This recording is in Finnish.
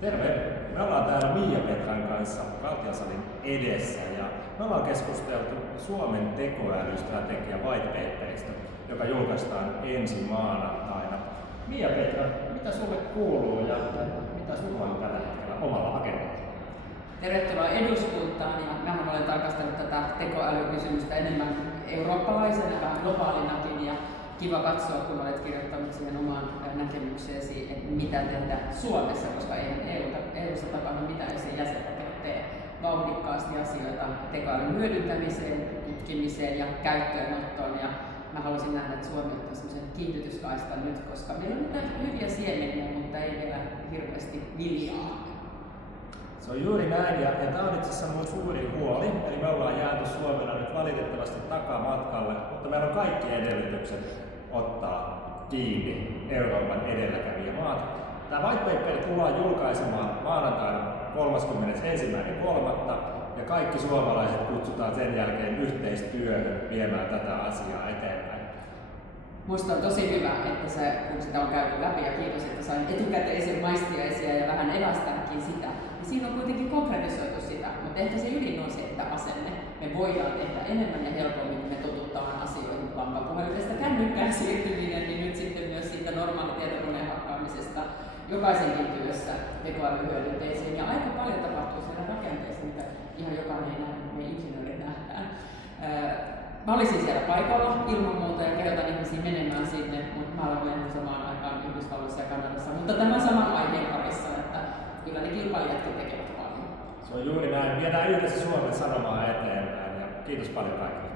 Terve! Me ollaan täällä Miia-Petran kanssa Valtiosalin edessä ja me ollaan keskusteltu Suomen tekoälystrategia white paperista, joka julkaistaan ensi maanantaina. Miia-Petra, mitä sulle kuuluu ja mitä sulla on tällä hetkellä omalla agendalla? Tervetuloa eduskuntaan ja mähän olen tarkastellut tätä tekoälykysymystä enemmän eurooppalaisena ja globaalinakin ja kiva katsoa, kun olet kirjoittanut siihen omaan näkemykseesi, että mitä tehdä Suomessa, koska ei EU:ssa tapahdu mitään, jos ei jäsenvaltiot tee vauhdikkaasti asioita tekoälyn hyödyntämiseen, tutkimiseen ja käyttöönottoon. Ja mä haluaisin nähdä, että Suomi ottaa semmoisen kiihdytyskaistan nyt, koska meillä on mitään hyviä siemeniä, mutta ei vielä hirveästi viljaa. Se on juuri näin, ja tämä on itse asiassa mun suuri huoli. Eli me ollaan jääty Suomena nyt valitettavasti takamatkalle, mutta meillä on kaikki edellytykset ottaa kiinni Euroopan edelläkävijämaat. Tämä white paper tullaan julkaisemaan maanantaina 31.3. ja kaikki suomalaiset kutsutaan sen jälkeen yhteistyöhön viemään tätä asiaa eteenpäin. Minusta on tosi hyvä, että kun sitä on käyty läpi ja kiitos, että sain etukäteisen maistiaisia ja vähän evästääkin sitä. Ja siinä on kuitenkin konkretisoitu sitä, mutta ehkä se ydin on se, että asenne. Me voidaan tehdä enemmän ja helpommin, kun me totutaan asioihin lankapuhelimesta kännykkään siirtyminen, niin nyt sitten myös siitä normaali tietokoneen hakkaamisesta jokaisenkin työssä tekoälyhyödynteisiin. Ja aika paljon tapahtuu siellä rakenteessa, mitä ihan jokainen ei näe, me insinöörit nähdään. Mä olisin siellä paikalla ilman muuta ja kehotan ihmisiä menemään sinne, mutta mä olen mennyt samaan aikaan Yhdysvalloissa ja Kanadassa, mutta tämän saman aiheen parissa, että kyllä ne kilpailijatkin tekevät paljon. Se on juuri näin. Viedään yhdessä Suomen sanomaa eteenpäin ja kiitos paljon kaikille.